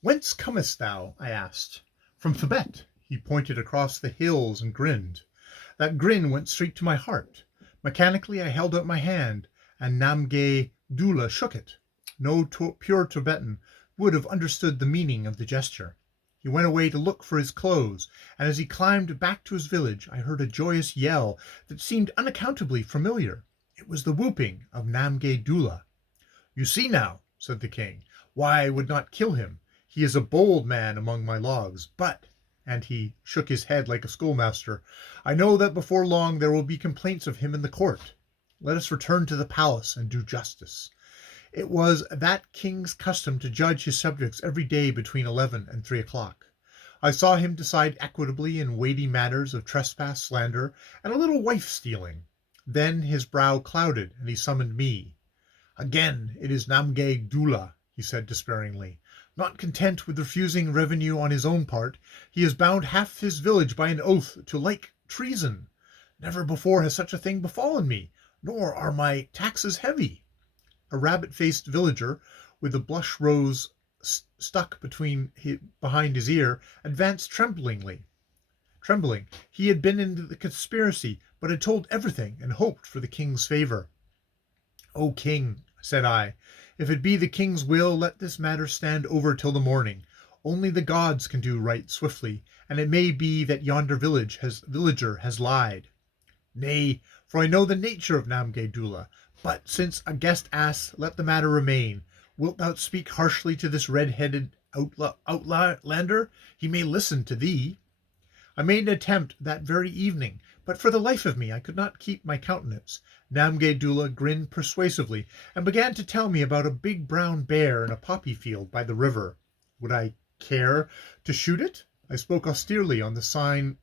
"Whence comest thou?" I asked. "From Thibet." He pointed across the hills and grinned. That grin went straight to my heart. Mechanically I held out my hand, and Nmgy shook it. No pure Tibetan would have understood the meaning of the gesture. He went away to look for his clothes, and as he climbed back to his village I heard a joyous yell that seemed unaccountably familiar. It was the whooping of Nmgy. "You see now," said the king, "why I would not kill him. He is a bold man among my logs, but," and he shook his head like a schoolmaster, "I know that before long there will be complaints of him in the court. Let us return to the palace and do justice." It was that king's custom to judge his subjects every day between 11 and 3 o'clock. I saw him decide equitably in weighty matters of trespass, slander, and a little wife-stealing. Then his brow clouded, and he summoned me. "Again it is Nmgy," he said despairingly. "Not content with refusing revenue on his own part, he has bound half his village by an oath to like treason. Never before has such a thing befallen me, nor are my taxes heavy." A rabbit-faced villager, with a blush rose stuck behind his ear, advanced trembling. He had been in the conspiracy, but had told everything and hoped for the king's favor. "O king," said I, "if it be the king's will, let this matter stand over till the morning. Only the gods can do right swiftly, and it may be that yonder villager has lied." "Nay, for I know the nature of Nmgy. But since a guest asks, let the matter remain. Wilt thou speak harshly to this red-headed outlander? He may listen to thee." I made an attempt that very evening, but for the life of me I could not keep my countenance. Nmgy grinned persuasively, and began to tell me about a big brown bear in a poppy field by the river. Would I care to shoot it? I spoke austerely on the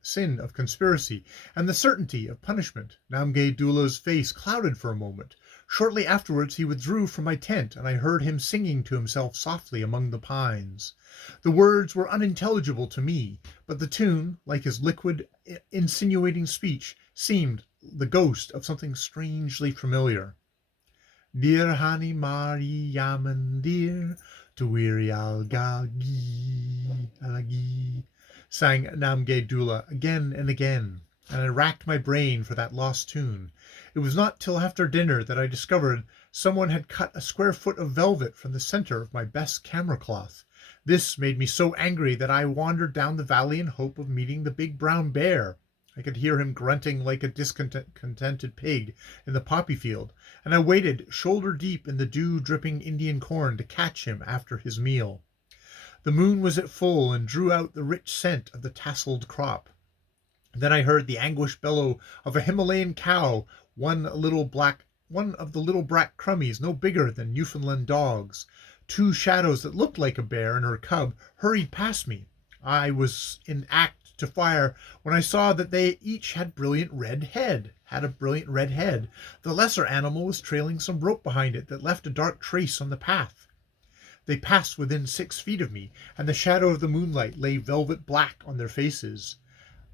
sin of conspiracy, and the certainty of punishment. Nmgy's face clouded for a moment. Shortly afterwards he withdrew from my tent, and I heard him singing to himself softly among the pines. The words were unintelligible to me, but the tune, like his liquid, insinuating speech, seemed the ghost of something strangely familiar. "Dir hani mari yamandir, tuwiri alagi," sang Nmgy again and again, and I racked my brain for that lost tune. It was not till after dinner that I discovered someone had cut a square foot of velvet from the center of my best camera cloth. This made me so angry that I wandered down the valley in hope of meeting the big brown bear. I could hear him grunting like a discontented pig in the poppy field, and I waited shoulder deep in the dew-dripping Indian corn to catch him after his meal. The moon was at full and drew out the rich scent of the tasseled crop. Then I heard the anguished bellow of a Himalayan cow, one of the little black crummies no bigger than Newfoundland dogs. Two shadows that looked like a bear and her cub hurried past me. I was in act to fire when I saw that they each had a brilliant red head. The lesser animal was trailing some rope behind it that left a dark trace on the path. They passed within 6 feet of me, and the shadow of the moonlight lay velvet black on their faces.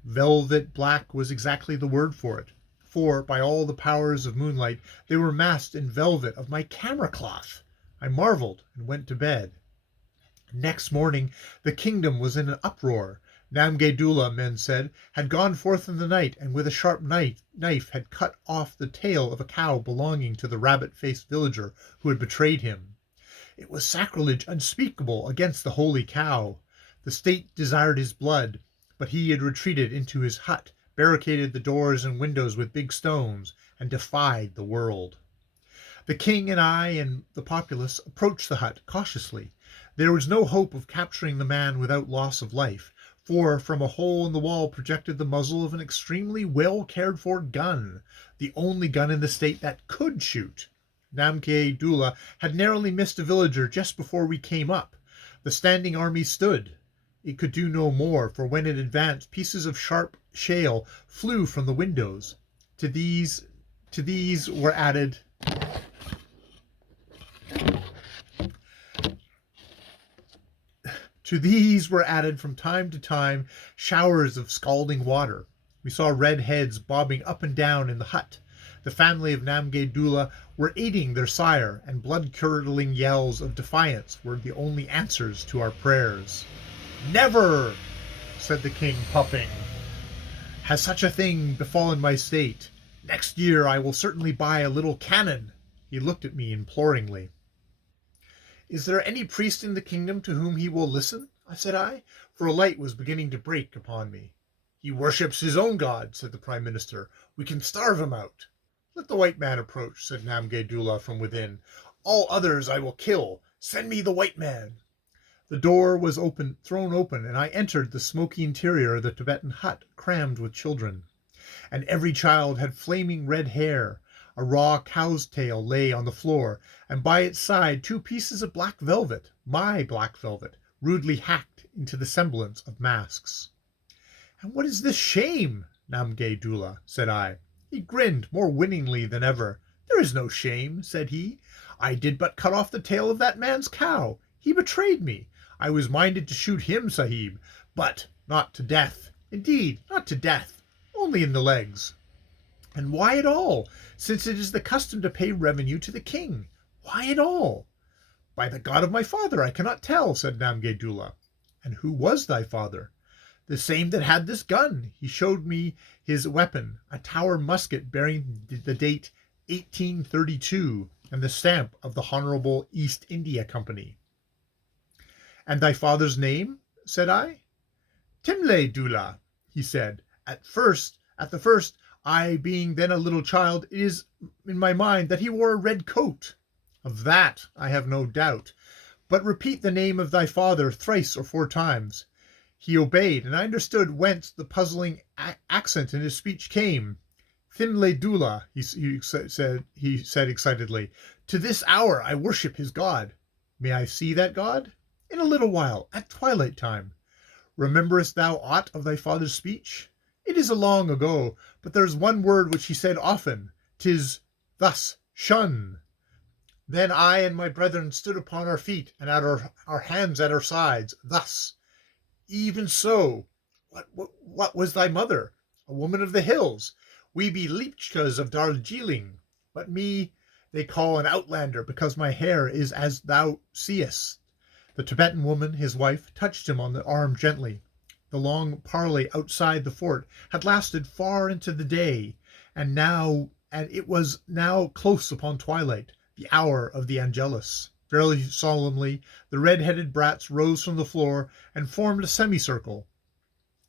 Velvet black was exactly the word for it, for, by all the powers of moonlight, they were masked in velvet of my camera cloth. I marveled and went to bed. Next morning the kingdom was in an uproar. Nmgy, men said, had gone forth in the night, and with a sharp knife had cut off the tail of a cow belonging to the rabbit-faced villager who had betrayed him. It was sacrilege unspeakable against the holy cow. The state desired his blood, but he had retreated into his hut, barricaded the doors and windows with big stones, and defied the world. The king and I and the populace approached the hut cautiously. There was no hope of capturing the man without loss of life, for from a hole in the wall projected the muzzle of an extremely well-cared-for gun, the only gun in the state that could shoot. Nmgy had narrowly missed a villager just before we came up. The standing army stood. It could do no more, for when it advanced, pieces of sharp shale flew from the windows. To these were added from time to time showers of scalding water. We saw red heads bobbing up and down in the hut. The family of Nmgy were aiding their sire, and blood-curdling yells of defiance were the only answers to our prayers. "Never," said the king, puffing, "has such a thing befallen my state. Next year I will certainly buy a little cannon." He looked at me imploringly. "Is there any priest in the kingdom to whom he will listen?" said I, for a light was beginning to break upon me. "He worships his own god," said the prime minister. "We can starve him out." "Let the white man approach," said Nmgy from within. "All others I will kill. Send me the white man." The door was thrown open, and I entered the smoky interior of the Tibetan hut, crammed with children. And every child had flaming red hair. A raw cow's tail lay on the floor, and by its side 2 pieces of black velvet, my black velvet, rudely hacked into the semblance of masks. "And what is this shame, Nmgy?" said I. He grinned more winningly than ever. "There is no shame," said he. "I did but cut off the tail of that man's cow. He betrayed me. I was minded to shoot him, Sahib, but not to death. Indeed, not to death, only in the legs." "And why at all, since it is the custom to pay revenue to the king? Why at all?" "By the God of my father, I cannot tell," said Nmgy. "And who was thy father?" "The same that had this gun." He showed me his weapon, a Tower musket bearing the date 1832 and the stamp of the Honourable East India Company. "And thy father's name?" said I. "Dllh," he said. At the first, I being then a little child, it is in my mind that he wore a red coat." "Of that I have no doubt. But repeat the name of thy father 3 or 4 times." He obeyed, and I understood whence the puzzling accent in his speech came. "Dllh," he said excitedly. "To this hour I worship his god." "May I see that god?" "In a little while, at twilight time." "Rememberest thou aught of thy father's speech?" "It is a long ago, but there is one word which he said often. 'Tis thus, shun." Then I and my brethren stood upon our feet, and our hands at our sides, thus. "Even so. What was thy mother?" "A woman of the hills. We be Lepchas of Darjeeling, but me they call an outlander, because my hair is as thou seest." The Tibetan woman, his wife, touched him on the arm gently. The long parley outside the fort had lasted far into the day, and it was now close upon twilight, the hour of the Angelus. Very solemnly the red-headed brats rose from the floor and formed a semicircle.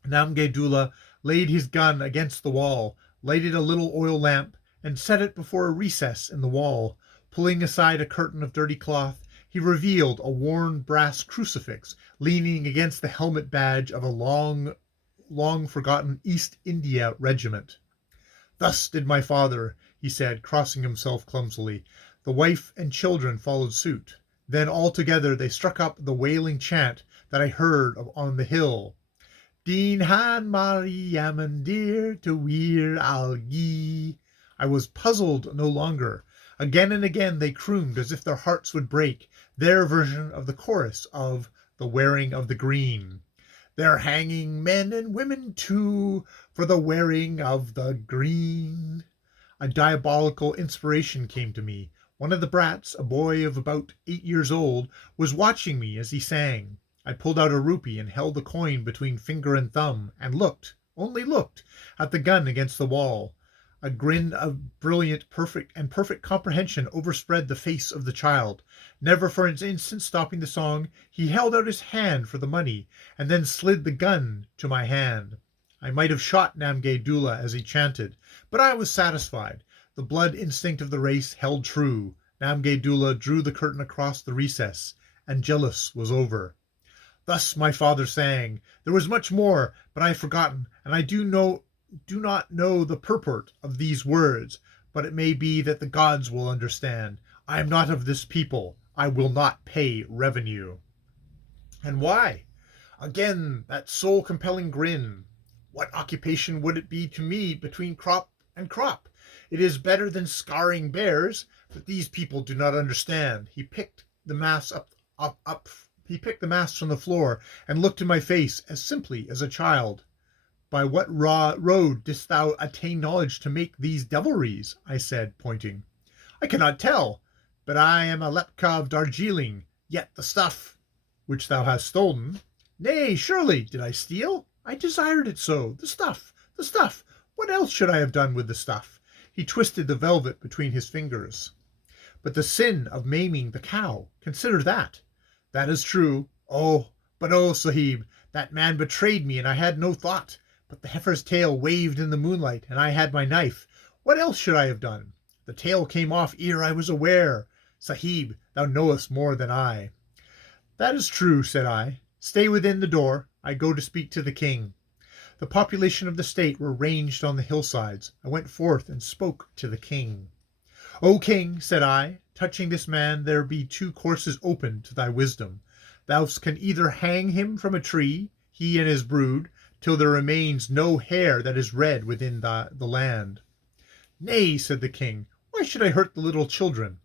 Nmgy laid his gun against the wall, lighted a little oil lamp, and set it before a recess in the wall. Pulling aside a curtain of dirty cloth, he revealed a worn brass crucifix leaning against the helmet badge of a long forgotten East India regiment. "Thus did my father," he said, crossing himself clumsily. The wife and children followed suit. Then all together they struck up the wailing chant that I heard on the hill. "Deen han mari yamandir to weir algi." I was puzzled no longer. Again and again they crooned as if their hearts would break, their version of the chorus of "The Wearing of the Green." "They're hanging men and women too for the wearing of the green." A diabolical inspiration came to me. One of the brats, a boy of about 8 years old, was watching me as he sang. I pulled out a rupee and held the coin between finger and thumb, and only looked, at the gun against the wall. A grin of brilliant, perfect comprehension overspread the face of the child. Never for an instant stopping the song, he held out his hand for the money, and then slid the gun to my hand. I might have shot Nmgy as he chanted, but I was satisfied. The blood instinct of the race held true. Nmgy drew the curtain across the recess. Angelus was over. Thus my father sang. There was much more, but I have forgotten, and I do not know the purport of these words, but it may be that the gods will understand. I am not of this people. I will not pay revenue. And why? Again that soul-compelling grin. What occupation would it be to me between crop and crop? It is better than scaring bears, but these people do not understand. He picked the mass He picked the mass from the floor and looked in my face as simply as a child. By what road didst thou attain knowledge to make these devilries? I said, pointing. I cannot tell, but I am a Lepcha of Darjeeling, yet the stuff which thou hast stolen. Nay, surely, did I steal? I desired it so. The stuff, the stuff. What else should I have done with the stuff? He twisted the velvet between his fingers. But the sin of maiming the cow, consider that. That is true. Oh, Sahib, that man betrayed me, and I had no thought. But the heifer's tail waved in the moonlight, and I had my knife. What else should I have done? The tail came off ere I was aware. Sahib, thou knowest more than I. That is true, said I. Stay within the door. I go to speak to the king. The population of the state were ranged on the hillsides. I went forth and spoke to the king. O king, said I, touching this man there be two courses open to thy wisdom. Thou can either hang him from a tree, he and his brood, till there remains no hair that is red within the land. Nay, said the king, why should I hurt the little children?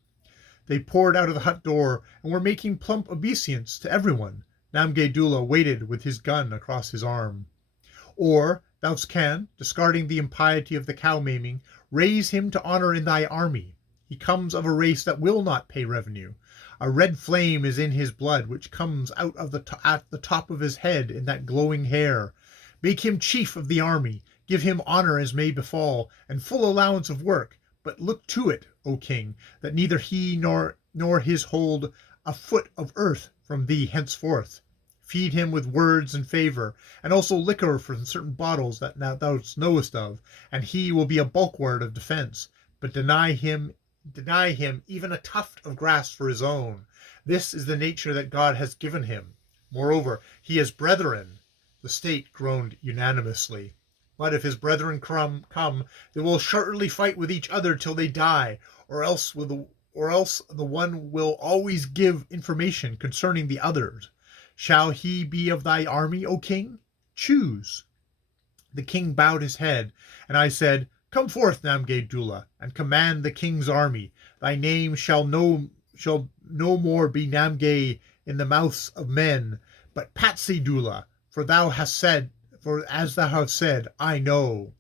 They poured out of the hut door and were making plump obeisance to everyone. Nmgy waited with his gun across his arm. Or thou can, discarding the impiety of the cow maiming, raise him to honor in thy army. He comes of a race that will not pay revenue. A red flame is in his blood, which comes out of at the top of his head in that glowing hair. Make him chief of the army, give him honor as may befall, and full allowance of work. But look to it, O king, that neither he nor his hold a foot of earth from thee henceforth. Feed him with words and favor, and also liquor from certain bottles that thou knowest of, and he will be a bulwark of defense. But deny him even a tuft of grass for his own. This is the nature that God has given him. Moreover, he has brethren. The state groaned unanimously. But if his brethren come, they will shortly fight with each other till they die, or else the one will always give information concerning the others. Shall he be of thy army, O king? Choose. The king bowed his head, and I said, Come forth, Nmgy, and command the king's army. Thy name shall no more be Nmgy in the mouths of men, but Patsy Dllh, for as thou hast said, I know.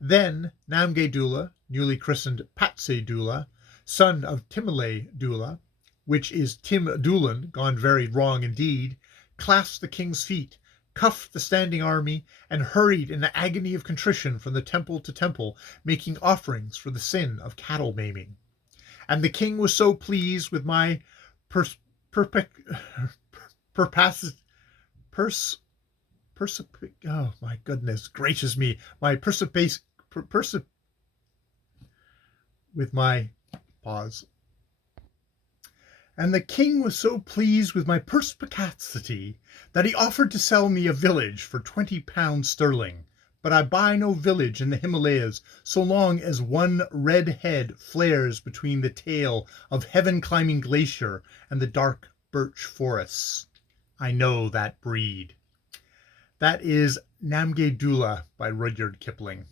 Then Nmgy, newly christened Patsy Dllh, son of Dllh, which is Tim Doolan, gone very wrong indeed, clasped the king's feet, cuffed the standing army, and hurried in an agony of contrition from the temple to temple, making offerings for the sin of cattle maiming. And the king was so pleased with my oh my goodness gracious me, my with my pause. And the king was so pleased with my perspicacity that he offered to sell me a village for 20 pounds sterling. But I buy no village in the Himalayas so long as one red head flares between the tail of heaven-climbing glacier and the dark birch forests. I know that breed. That is Nmgy by Rudyard Kipling.